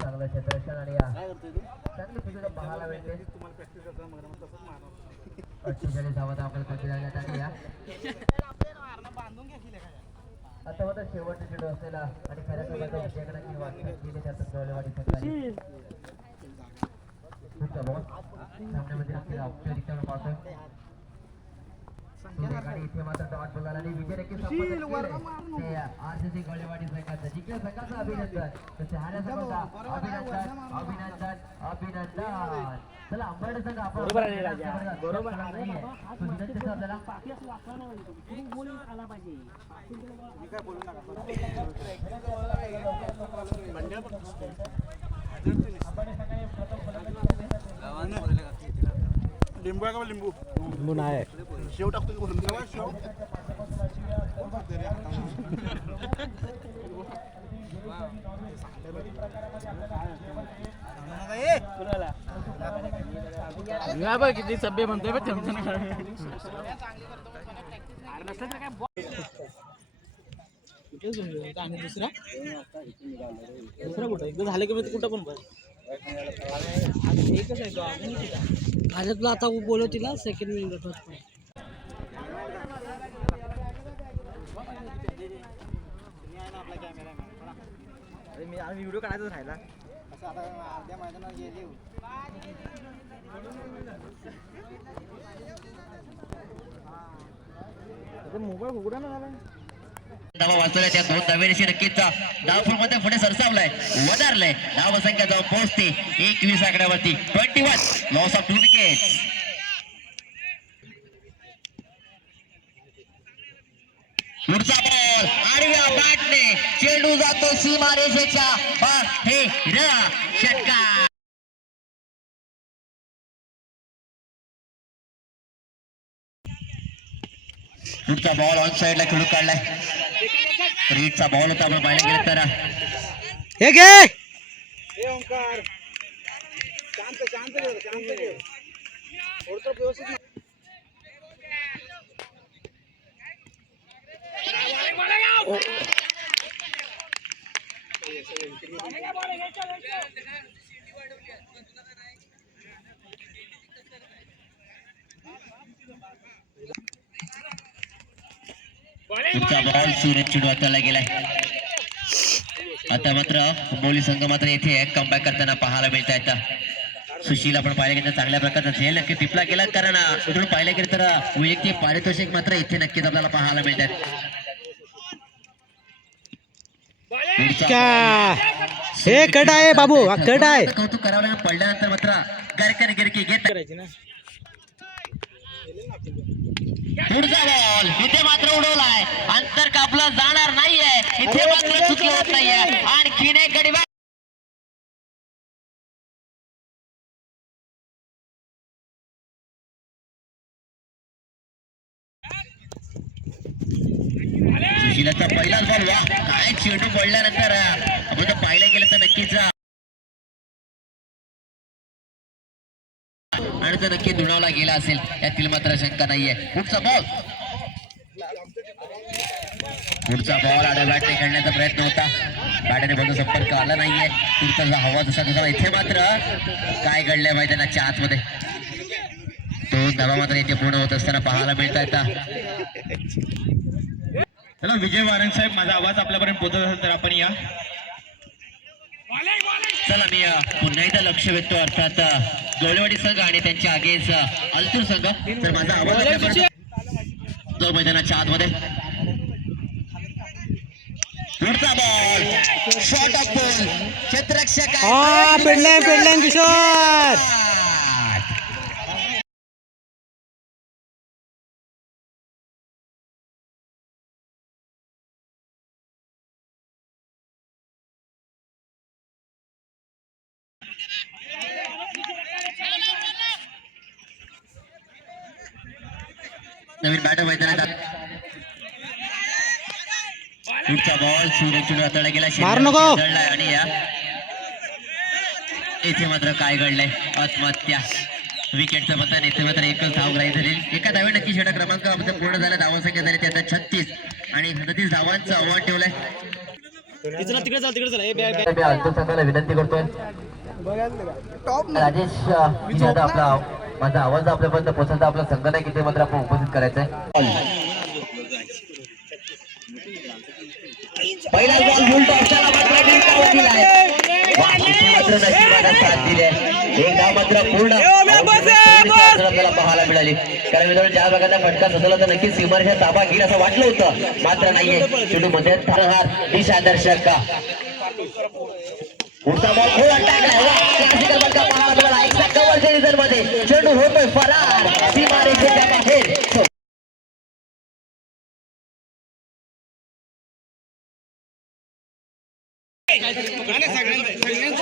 चांगलं क्षेत्ररक्षण आणि या चांगली फिजिकल पाहायला भेटते. 48 धावा आपण कंटिन्यू करण्यात या. आता मात्र शेवटचा चेंडू असलेला आणि खऱ्या संघाचा विजयाकडे किंवा गेले त्यातच गवलेवाडी संघाने पुढचा बॉल सामन्यामध्ये नक्कीच ऑप्शन पाहतोय. गाडी इथे मात्र डॉट बघायला आणि विजय नक्कीच संपन्न आरसीसी गवलेवाडी संघाचं जिंकल्या संघाचं अभिनंदन तसे हाऱ्या संघाचा अभिनंदन अभिनंदन अभिनंदन. चला अंबरडे संघ आपण बरोबर लिंबू आहे का लिंबू लिंबू नाही शेव टाकतो शेव किती सभ्य म्हणतोय दुसरा कुठं एकदा झालं की कुठं पण बस एकच आहे तो भारतला आता बोलव तिला सेकंड मिनिट मी व्हिडिओ काढायचाच राहिला असं आता अर्ध्या मैदानात गेली. मोबाईल उघडा ना झाला धावा वाचवल्या त्या दोन धावेशी नक्कीच धावफळमध्ये पुढे सरसावलाय वधारलंय. धाव संख्या जाऊन पोहोचते 21 आकड्यावरती 21 लॉस ऑफ 2 विकेट्स. पुढचा बॉल आडव्या बॅटने चेंडू जातो सीमारेषेच्या बाहेर. षटकार पुढचा बॉल ऑन साइडला खेळून काढलाय. रीडचा बॉल होता आपण पाहिलं गेलं तर हे घे ओंकार शांत शांत शांत थोडं व्यवस्थित पुढचा बॉल सूरज चेंडू हाताला गेलाय. आता मात्र बोली संघ मात्र येथे कमबॅक करताना पाहायला मिळत आहे. सुशील आपण पाहिलं गेलं चांगल्या प्रकारचा झेल नक्की टिपला गेला कारण इकडून पाहिलं गेलं तर वैयक्तिक पारितोषिक मात्र इथे नक्कीच आपल्याला पाहायला मिळत आहे. हे कट आहे बाबू कट आहे कौतुक करावं पडल्यानंतर मात्र गरकन गिरकी घेत करायची ना. पुढचा बॉल इथे मात्र उडवलाय अंतर कापलं जाणार नाहीये इथे मात्र चुकी होत नाहीये. आणखीन एक गडी सुशीलाचा पहिलाच बॉल वा काय चेंडू पडल्यानंतर आपण जर पाहिलं गेलं तर नक्कीच आणि तो नक्की दुणावला गेला असेल यातील मात्र शंका नाहीये. पुढचा बॉल आडव्या बॅटने खेळण्याचा प्रयत्न होता. बॅटने बंद संपर्क आला नाहीये. पुढचा हवा जसा तसा इथे मात्र काय घडलंय मैदानाच्या आतमध्ये दोन धावा मात्र इथे पूर्ण होत असताना पाहायला मिळत आहेत. चला विजय वारंग साहेब माझा आवाज आपल्यापर्यंत पोहोचत असेल तर आपण या. चला मी पुन्हा एकदा लक्ष वेधतो अर्थात गवलेवाडी संघ आणि त्यांच्या आगेच अल्तूर संघ. तर माझा आवाज तो मैदानाच्या आतमध्ये पुढचा बॉल शॉट ऑफ गोल क्षेत्ररक्षक किशोर नवीन बॅटर मैदानात पुढचा बॉल सूरज चेंडू हाताळला गेला आणि या इथे मात्र काय घडलंय आत्महत्या विकेटचं मतदान इथे मात्र एकच धाव ग्राही झाली. एका धावे नक्की षटक क्रमांक पूर्ण झाला. धावा संख्या झाली त्याचा 36 आणि 37 धावांचं आव्हान ठेवलंय. मी अंतु संघाला विनंती करतोय राजेश मी आता आपला माझा आवाज आपल्यापर्यंत पोहोचवता आपला संघ नाही किती मात्र आपण उपस्थित करायचंय पहिला बॉल उलटा असताना मात्र डिस्काउंट दिलाय मात्र नशिबाला साथ दिली एक मात्र पूर्ण आपल्याला पाहायला मिळाली कारण मित्रांनो ज्या भागाचा फटका सजवला तर नक्कीच सीमारेषा ताबा घेईल असं वाटलं होतं मात्र नाहीये चेंडू मध्ये दिशादर्शक का पुढचा बॉल खोल टाकलाय फटका पाहायला मिळाला एकदा कव्हर सीझन मध्ये चेंडू होतोय फरार सीमारेषेच्या बाहेर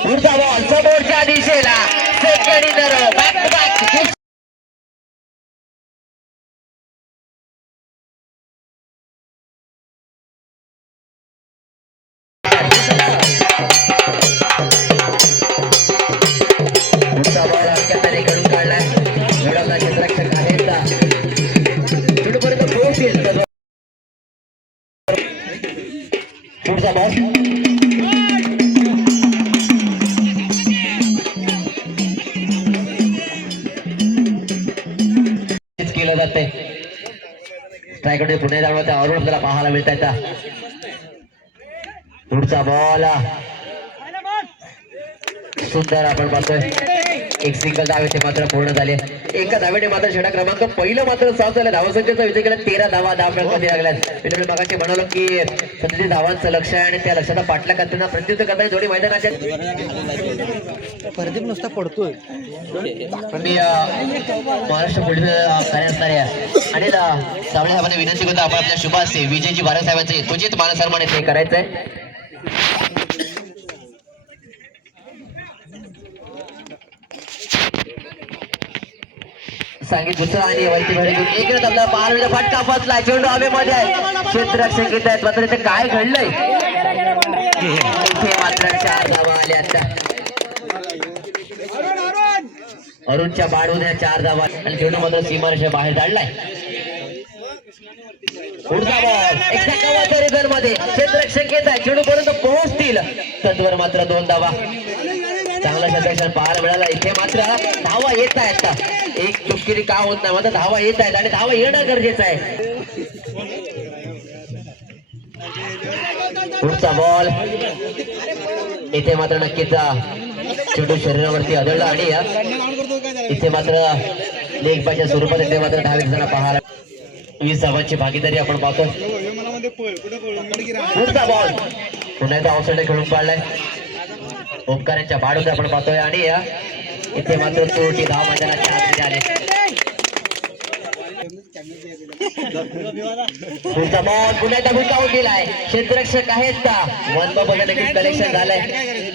पुढचा बॉल समोरच्या दिशेला second inner back to back पुढचा बॉल हलक्याने कडून काढलाय मिडलला क्षेत्ररक्षक आहेत चेंडूपर्यंत पोहोचेल पुढचा बॉल केलं जाते स्ट्रायकडे पुणे जाणवत अरुण आपल्याला पाहायला मिळत आहे पुढचा बॉल सुंदर आपण पाहतोय एक सिंगल धावे ते मात्र पूर्ण झाले एका धावेने मात्र षटक क्रमांक पहिलं मात्र साफ झालं धावसंख्येचा विजय केला 13 धावा धावमध्ये लागल्यात मित्रांनो मगाशी म्हणालो की 37 धावांचं लक्ष आहे आणि त्या लक्षाचा पाठला करताना प्रत्युत्तर करताना जोडी मैदानाच्या प्रदीप नुसता पडतोय मी महाराष्ट्र पोलीस कार्य असणाऱ्या आणि सावळे साहेबांनी विनंती करतो आपण आपल्या शुभासे विजयजी भारत साहेबांचे क्वचित मानसन्मान येथे करायचंय सांगित दुसरा आणि वरती भरी एकच आपला पाहायला फटका फसलाय चेंडू हवेमध्ये आहे क्षेत्ररक्षक येत आहेत मात्र इथे काय घडलंय इथे मात्र 4 धावा आल्या आता अरुणच्या बाडून 4 धावा आणि चेंडू मात्र सीमारेषेच्या बाहेर धाडलाय पुढचा बॉल एक्झॅक्ट मध्ये क्षेत्ररक्षक येत आहे चेंडू पर्यंत पोहोचतील तत्वर मात्र 2 धावा चांगला क्षेत्ररक्षण पाहायला मिळाला इथे मात्र धावा येत आहेत आता एक चुटकिरी का होत नाही मात्र धावा येत आहेत आणि धावा येणं गरजेचं आहे पुढचा बॉल इथे मात्र नक्कीच चेंडू शरीरावरती आदळला आणि इथे मात्र लेग बायच्या स्वरूपात इथे मात्र धावेजना पाहायला 20 धावांची भागीदारी आपण पाहतो पुढचा बॉल पुन्हा एकदा ऑफसाईड खेळून पाडलाय ओंकारांच्या बाडून आपण पाहतोय आणि इथे मात्र चोरटी धाव मैदानाच्या आतमध्ये आले पुढचा बॉल पुन्हा एकदा भूकावून दिलाय क्षेत्ररक्षक आहेत का मनबाबत कलेक्शन झालंय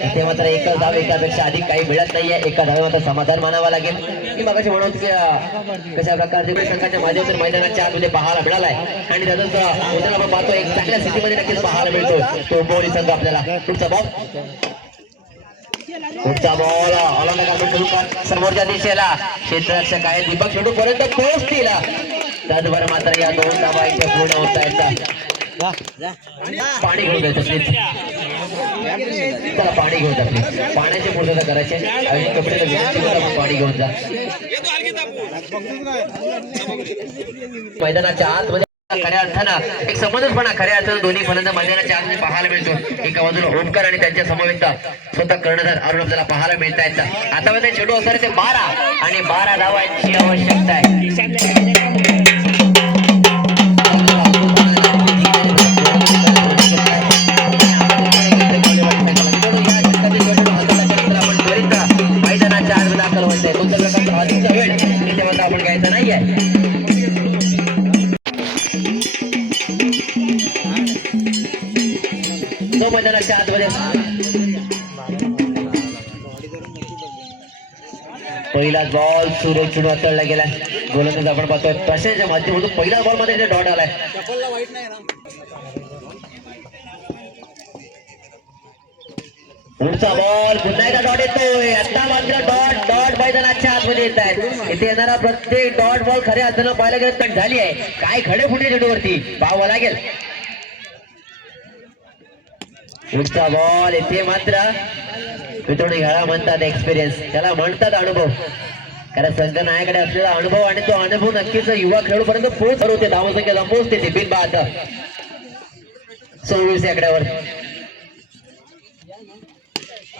इथे मात्र एकच धाव एकापेक्षा अधिक काही मिळत नाहीये एका धावे मात्र समाधान मानावं लागेल मी मगाशी म्हणून की कशा प्रकारचे संघाच्या माध्यमातून मैदानाच्या आतमध्ये पाहायला मिळालाय आणि त्यातच उद्याला आपण पाहतो एक चांगल्या स्थितीमध्ये नक्कीच पाहायला मिळतो तो बोली संघ आपल्याला पुढचा बॉल पुढचा बॉल समोरच्या दिशेला क्षेत्ररक्षक आहे दीपक शेटू पर्यंत पोहोचतील त्याचबरोबर मात्र या 2 धावा इथे पूर्ण होत आहेत पाणी घेऊन जायचं प्लीज चला पाणी घेऊन जा प्लीज पाण्याची पूर्तता करायची कपडे पाणी घेऊन जा मैदानाच्या आतमध्ये खऱ्या अर्थानं एक समंजसपणा खऱ्या अर्थानं दोन्ही फलंदाज मैदानाच्या आतमध्ये पाहायला मिळतो एका बाजूला ओमकार आणि त्यांच्या समवेत स्वतः कर्णधार अरुण आपल्याला पाहायला मिळत आहेत आता मध्ये चेंडू असणार ते 12 आणि 12 धावांची आवश्यकता आहे मैदानाच्या आत दाखल होत आहे कोणत्या प्रकारचा अधिकचा वेळ इथे मात्र आपण घ्यायचा नाहीये मैदानाच्या आतमध्ये पहिला बॉल सुरेख हाताळला गेला गोलंदाज आपण पाहतोय प्रशांतच्या माध्यमातून पहिला बॉल मध्ये डॉट आलाय पुढचा बॉल पुन्हा एकदा डॉट येतोय आता मात्र डॉट डॉट मैदानाच्या आतमध्ये येत आहेत इथे येणारा प्रत्येक डॉट बॉल खऱ्या अर्थानं पाहायला गेलं तर झाली आहे काय खडे फुटले चेंडूवरती पाहावं लागेल पुढचा बॉल इथे मात्र मित्रांनो ह्याला म्हणतात एक्सपिरियन्स, त्याला म्हणतात अनुभव. कारण संघ नायकडे असलेला अनुभव आणि तो अनुभव नक्कीच युवा खेळाडूपर्यंत पोहोच होते. धावसंख्या संपोचते ते बिन बाद 26 आकड्यावर.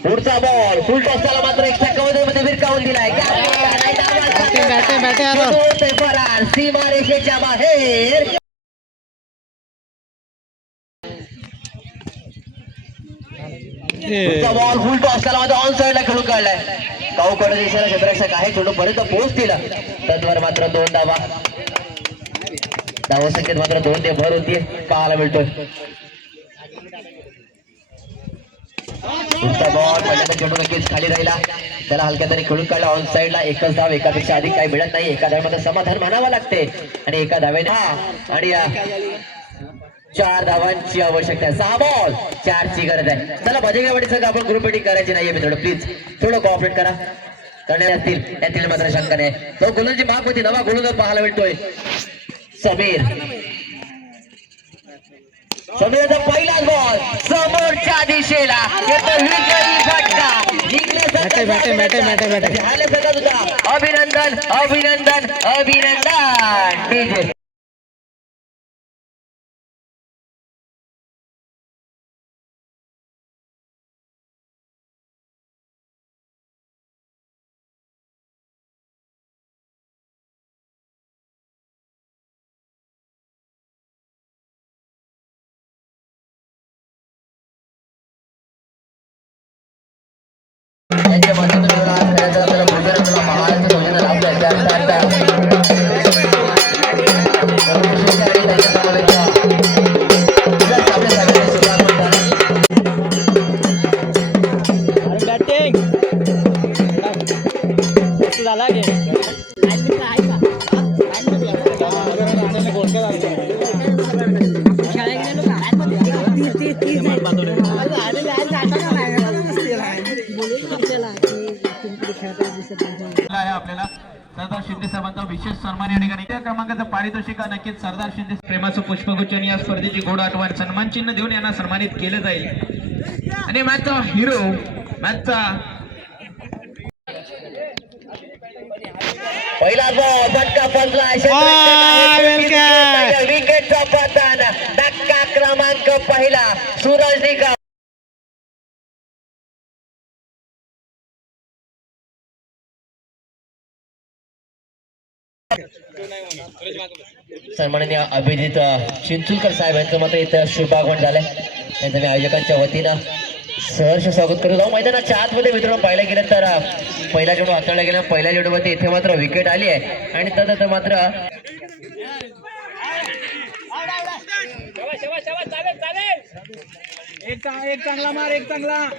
पुढचा बॉल फुल टॉस झाला मात्र एक्स्ट्रा कव्हर मध्ये विरकावून दिलाय. फरार सीमारेषेच्या बाहेर. पुढचा बॉल फुल टॉस झाला मात्र ऑन साइडला खेळून काढलाय. काऊकडे दिशेला क्षेत्ररक्षक आहे, चेंडू पर्यंत पोहोचतील. तत्वर मात्र 2 धावा. धावसंख्येत मात्र 2 ते भर होती पाहायला मिळतोय. पुढचा बॉल पहिल्यांदा चेंडू नक्कीच खाली राहिला, त्याला हलक्या त्याने खेळून काढला ऑन साइडला. एकच धाव, एकापेक्षा अधिक काही मिळत नाही. एका धाव्यामध्ये समाधान मानावं लागते आणि एका धाव्याने आणि 4 धावांची आवश्यकता आहे. 6 बॉल 4 ची गरज आहे. चला बजेगावडी संघ आपण ग्रुप मीटिंग करायची नाहीये मित्रांनो, प्लीज थोडं कॉपरेट करा. करणे यातील मात्र शंका नाही. तो गोलंदाजी माग होती, नवा गोलंदाज पाहायला मिळतोय समीर. समीरचा पहिला बॉल समोरच्या दिशेला फटका अभिनंदन अभिनंदन अभिनंदन. त्यांच्या माध्यमातून आपल्याला भोजनाला महाराष्ट्र भोजन लाभलंय. झाला गे आपल्याला सरदार शिंदे साहेबांचा विशेष सन्मान या ठिकाणी त्या क्रमांकाचं पारितोषिक नक्कीच सरदार शिंदे प्रेमाचं पुष्पगुच्छ आणि या स्पर्धेची गोड आठवण सन्मान चिन्ह देऊन यांना सन्मानित केलं जाईल. आणि मॅचचा हिरो मॅचचा पहिला बॉल फटका फसला. विकेटचा पतन. धक्का क्रमांक पहिला सूरज निकम. सन्माननीय अभिजित चिंचुलकर साहेब यांचं मात्र इथं शुभागमन झालंय. त्यांचं मी आयोजकांच्या वतीनं सहर्ष स्वागत करू. जाऊ मैदानाच्या आतमध्ये मित्रांनो पाहिलं गेलं तर पहिला चेंडू हाताळला गेला. पहिल्या चेंडूमध्ये इथे मात्र विकेट आली आहे आणि त्यानंतर मात्र एक चांगला मार, एक चांगला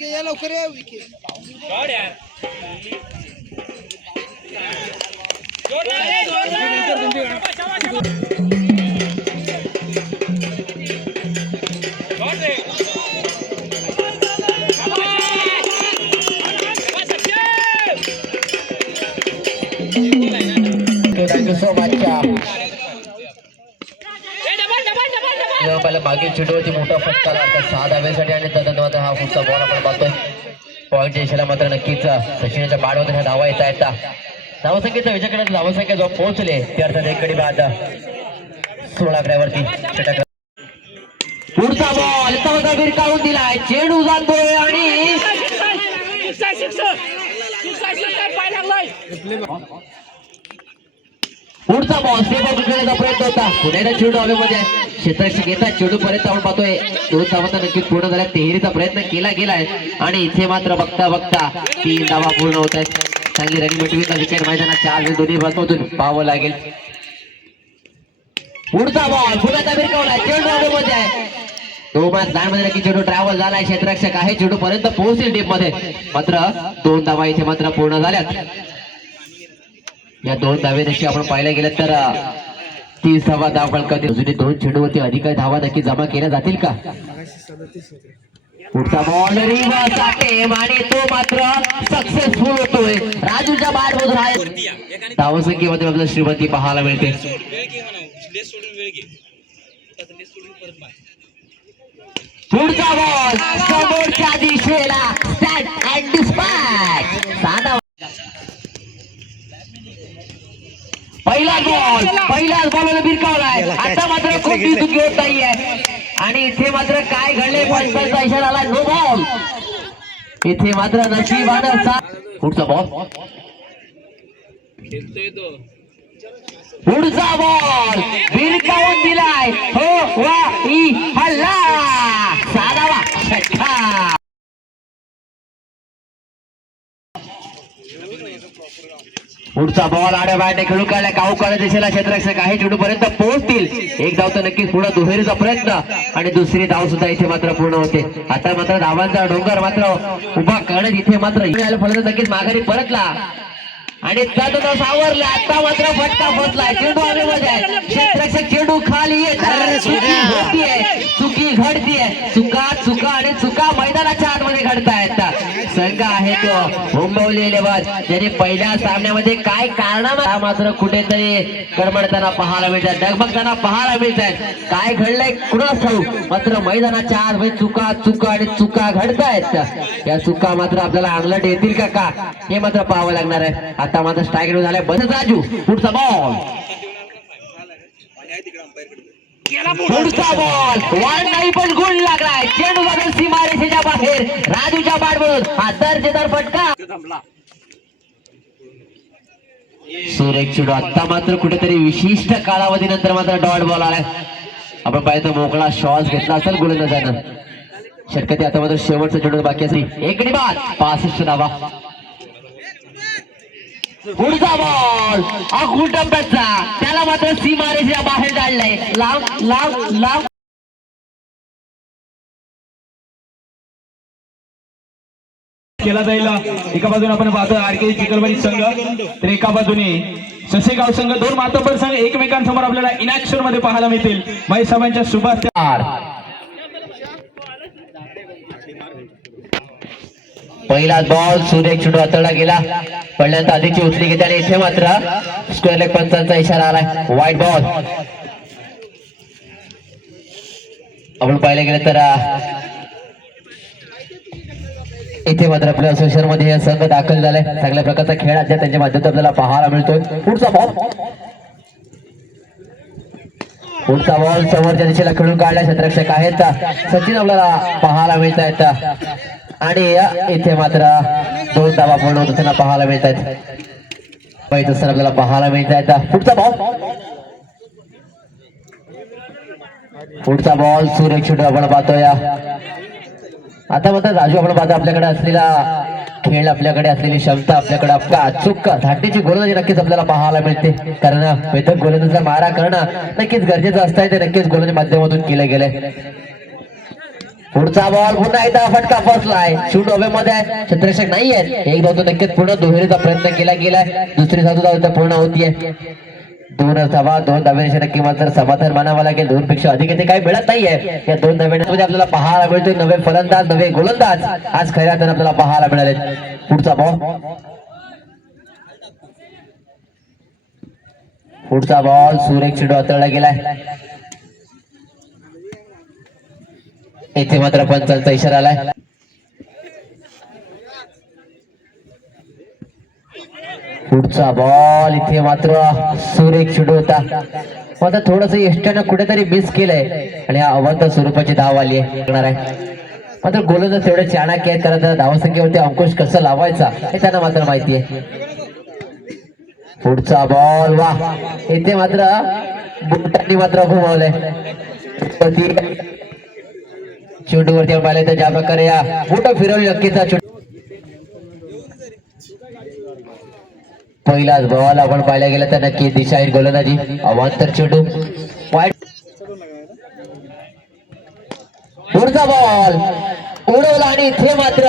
ये लवकर ये विकेट. Thank you so much. पहिला मागील चेंडूवरती मोठा फटका लागला 6 धाव्यासाठी आणि त्यानंतर हा पुढचा बॉल आपण पाहतोय. पॉईंट दिशेला मात्र नक्कीच सचिनच्या बॅटमध्ये ह्या धावा येता येता धावसंख्येचा विचार करत धावसंख्या जो पोहोचले ते अर्थात एक गडी बाद 16 आकड्यावरती. पुढचा बॉल चौदा विरकावून दिलाय. चेंडू जातोय आणि पुढचा बॉल स्टेप खेळण्याचा प्रयत्न होता. पुण्याचा चेंडू हवेमध्ये क्षेत्ररक्षक घेतात. चेंडू पर्यंत आपण पाहतोय 2 धावा नक्कीच पूर्ण झाल्या. तिहेरीचा प्रयत्न केला गेलाय आणि इथे मात्र बघता बघता 3 धावा पूर्ण होत आहेत. चांगली रनिंग मिटवीचा विकेट मैदानाच्या आज दोन्ही बाजूमधून पाहावं लागेल. पुढचा बॉल पुण्याचा विरकावला. चेंडू हवेमध्ये आहे. 2 मॅच मध्ये नक्की चेंडू ट्रॅव्हल झालाय. क्षेत्ररक्षक आहे. चेंडू पर्यंत पोहोचेल डीप मध्ये. मात्र 2 धावा इथे मात्र पूर्ण झाल्यात. या 2 धावेदेखील आपण पाहिलं गेलं तर 30 धावा धाव फलकातील. अजूनही 2 चेंडूवरती अधिक धावा नक्की जमा केल्या जातील का? पुढचा बॉल रिव्हर्स अटेम आणि तो मात्र सक्सेसफुल होतोय. राजूच्या बॅट मधून आहे. धावसंख्येमध्ये आपल्याला श्रीमंती पाहायला मिळते. पुढचा बॉल समोरच्या दिशेला स्टॅट अँड डिस्पॅच साधा पहिलाच बॉलला भिरकावलाय आता मात्र कोणती चुकी होत नाहीये आणि इथे मात्र काय घडले पंचाचा इशारा आला नो बॉल इथे मात्र नशिबानं पुढचा बॉल पुढचा बॉल भिरकावून दिलाय हो वा ई हल्ला साधावा छक्का पुढचा बॉल आड्या बाहेर खेळून काढला काऊकाळ दिशेला क्षेत्ररक्षक आहे चेंडूपर्यंत पोहोचतील एक धाव तर नक्कीच पुढे दुहेरीचा प्रयत्न आणि दुसरी धाव सुद्धा इथे मात्र पूर्ण होते आता मात्र धावांचा डोंगर मात्र उभा करत इथे मात्र फलंदाज नक्कीच माघारी परतला आणि तो सावरला आता मात्र फटका बसलाय चेंडू हवेमध्ये आहे क्षेत्ररक्षक चेंडू खाली चुकी घडतीये चुका आणि चुका मैदानाच्या आतमध्ये घडतायत संघ आहे तो मुंबई बाद ज्याने पहिल्या सामन्यामध्ये काय कारणामुळे मात्र कुठेतरी कडमडताना पाहायला मिळतात डगमगताना पाहायला मिळतात काय घडलंय कुणास ठाऊक मात्र मैदानाच्या आतमध्ये चुका आणि चुका घडतायत या चुका मात्र आपल्याला अंगलट येतील का हे मात्र पाहावं लागणार आहे आता मात्र स्ट्राईक झालाय बस राजू पुढचा बॉल पुढचा बॉल वन नाही पण गुण लागलाय चेंडू जातो सीमारेषेच्या बाहेर राजूच्या बॅटमधून हा दर्जेदार फटका सुरेख चेंडू आता मात्र कुठेतरी विशिष्ट कालावधीनंतर मात्र डॉट बॉल आलाय आपण पाहिजे मोकळा शॉट घेतला असेल गोलंदाजानं षटकते आता मात्र शेवटचा चेंडू बाकी असेल एक बाद 65 धावा पुढचा बॉल अगुल टप्प्याचा त्याला मात्र सीमारेषेच्या बाहेर काढलाय लांब केला जाईल एका बाजूने आपण पाहतो आरके चिखलवाडी संघ तर एका बाजूने ससेगाव संघ दोन मातब्बर संघ एकमेकांसमोर आपल्याला इनॅक्शन मध्ये पाहायला मिळतील साहेबांच्या शुभास्कार पहिला बॉल सुरेख चेंडू हाताळला गेला पहिल्यांदा आधीची उचली घेते आणि इथे मात्र स्क्वेअर लेग पंचांचा इशारा आलाय वाईट बॉल आपण पाहिलं गेलं तर इथे मात्र आपल्या असोसिएशन मध्ये हे संघ दाखल झालाय चांगल्या प्रकारचा खेळ आज त्यांच्या माध्यमातून आपल्याला पाहायला मिळतोय पुढचा बॉल समोरच्या दिशेला खेळून काढला क्षेत्ररक्षक आहेत सचिन आपल्याला पाहायला मिळत आहेत आणि इथे मात्र 2 धावा पूर्ण होत असताना पाहायला मिळत आहेत पाहिजे असताना आपल्याला पाहायला मिळत आहेत पुढचा बॉल सुरेख चेंडू आपण पाहतोय आता मात्र राजू आपण पाहतो आपल्याकडे असलेला खेळ आपल्याकडे असलेली क्षमता आपल्याकडे अचूक धाटणीची गोलंदाजी नक्कीच आपल्याला पाहायला मिळते कारण वेधक गोलंदाजीचा मारा करणं नक्कीच गरजेचं असतंय ते नक्कीच गोलंदाजी माध्यमातून केलं गेलंय पुढचा बॉल पुन्हा एकदा फटका फसलाय शूट हवेमध्ये आहे क्षेत्ररक्षक नाही आहेत एक धाव तर नक्कीच पूर्ण दुहेरीचा प्रयत्न केला गेलाय दुसरी धाव पूर्ण होतीये 2 धावा 2 धाव्यांशी नक्की मात्र समाधान मानावं लागेल 2 पेक्षा अधिक इथे काही मिळत नाहीये या 2 धाव्यांमध्ये आपल्याला पाहायला मिळतोय नवे फलंदाज नवे गोलंदाज आज खऱ्या अर्थाने आपल्याला पाहायला मिळाले पुढचा बॉल सुरेख चेंडू हाताळला गेलाय इथे मात्र पंचांचा इशारा आलाय पुढचा बॉल इथे मात्र सुरेख चेंडू होता मात्र थोडस एसट्यानं कुठेतरी मिस केलंय आणि अवंत स्वरूपाची धाव आली आहे मात्र गोलंदाज तेवढे चाणक्य आहेत कारण धावसंख्येवरती अंकुश कसं लावायचा हे त्यांना मात्र माहिती आहे पुढचा बॉल वा इथे मात्र बुटांनी मात्र घुमवलंय चेंडूवरती आपण पाहिलं तर ज्या प्रकारे या बुट फिरवली नक्कीच पहिलाच बॉल आपण पाहायला गेलं तर नक्की दिशाहीन गोलंदाजी अवांतर चेंडू पुढचा बॉल उडवला आणि इथे मात्र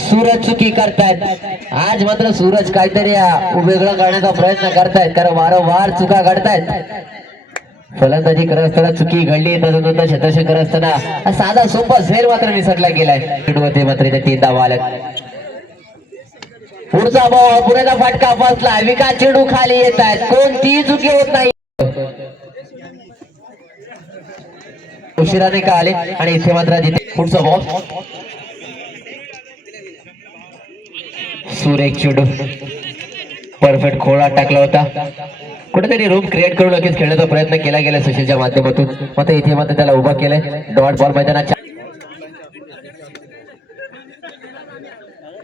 सूरज चुकी करतायत आज मात्र सूरज काहीतरी वेगळं करण्याचा प्रयत्न करतायत कारण वारंवार चुका घडतायत फलंदाजी करत असताना चुकी घडली तदनंतर क्षेत्ररक्षण करत असताना साधा सोपा झेल मात्र निसटला गेलाय चेंडूमध्ये मात्र 3 धावा आल्यात पुढचा बॉल पुण्याचा फटका फसला विकास चेंडू खाली येत आहेत कोणतीही चुकी होत नाही उशिराने का आले आणि इथे मात्र आदित्य पुढचा बॉल सुरेख चेंडू परफेक्ट खोळा टाकला होता. कुठेतरी रूम क्रिएट करून नक्कीच खेळण्याचा प्रयत्न केला गेला सुशीलच्या माध्यमातून. मात्र इथे मात्र त्याला उभा केलंय. डॉट बॉल मैदानाच्या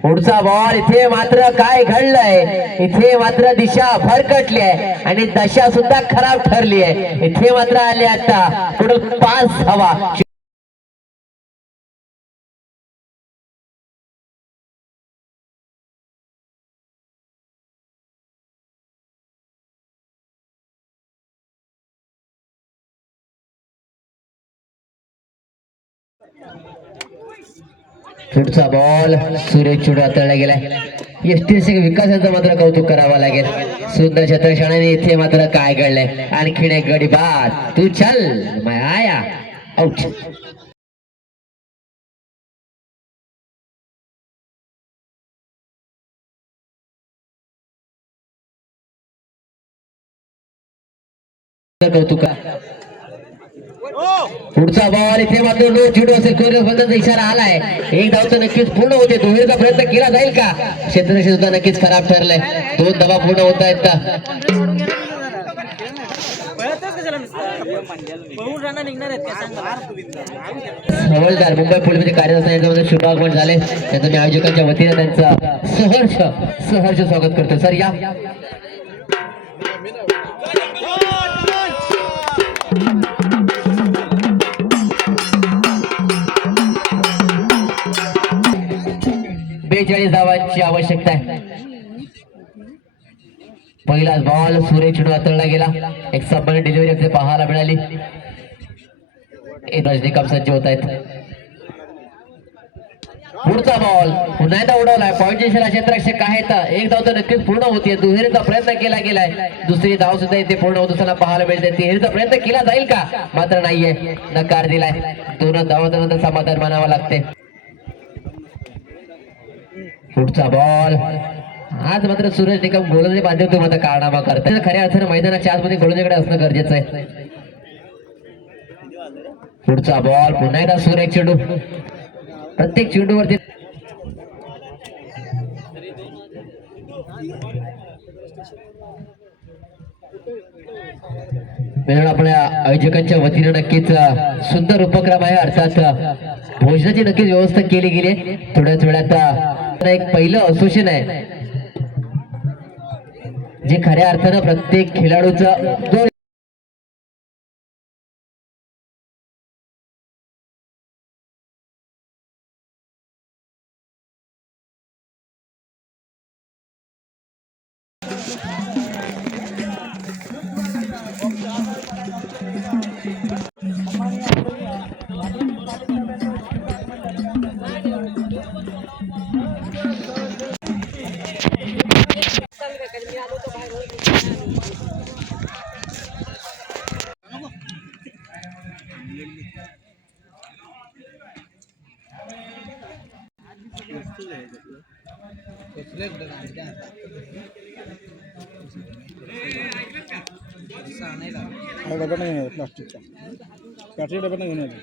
पुढचा बॉल. इथे मात्र काय घडलंय, इथे मात्र दिशा भरकटली आहे आणि दशा सुद्धा खराब ठरली आहे. इथे मात्र आले आता पुढे पास हवा. पुढचा बॉल सुरेश चेंडू हाताळला गेलाय. एसटी विकास यांचं मात्र कौतुक करावं लागेल. सुंदर क्षेत्रक्षणाने इथे मात्र काय घडलंय, आणखीन एक गडी बाद. तू चल मैं आया. आउट. कौतुक. पुढचा बॉल. इथे मात्र नो चेंडू असेल. कोरेस्पॉन्डचा इशारा आलाय. एक धाव तर नक्कीच पूर्ण होते. दुहेरीचा प्रयत्न केला जाईल का. क्षेत्ररक्षण सुद्धा नक्कीच खराब ठरलंय. 2 धावा पूर्ण होत आहेत. हवलदार मुंबई पोलीसमध्ये कार्यरत असताना शुभ आगमन झाले. त्यांचं मी आयोजकांच्या वतीने त्यांचं सहर्ष स्वागत करतो. सर या. धावांची आवश्यकता आहे. पहिलाच बॉल सुरेश चेंडू हाताळला गेला. एक सबमिट डिलिव्हरी आपल्याला पाहायला मिळाली. रजनीकांत सज्ज होत आहेत. पुढचा बॉल पुन्हा एकदा उडवलाय. पॉईंटच्या इशारा क्षेत्ररक्षक आहेत. एक धाव तर नक्कीच पूर्ण होतीये. दुहेरीचा प्रयत्न केला गेलाय. दुसरी धाव सुद्धा इथे पूर्ण होत असताना पाहायला मिळते. तिहेरीचा प्रयत्न केला जाईल का, मात्र नाहीये. नकार दिलाय. 2 धावांनंतर समाधान मानावं लागते. पुढचा बॉल. आज मात्र सूरज निकम गोलंदाजी बांधव मात्र कारनामा करतात. खऱ्या अर्थानं मैदानाच्या आतमध्ये गोलंदाजीकडे असणं गरजेचं आहे. पुढचा बॉल. पुन्हा एकदा सुरेख चेंडू. प्रत्येक चेंडूवरती आपल्या आयोजकांच्या वतीने नक्कीच सुंदर उपक्रम आहे. अर्थात भोजनाची नक्कीच व्यवस्था केली गेली. थोड्याच वेळात एक पहिलं असोसिएशन आहे जे खऱ्या अर्थानं प्रत्येक खेळाडूचं डबा नाही प्लास्टिकचा काठी डबा नाही घेऊन आला.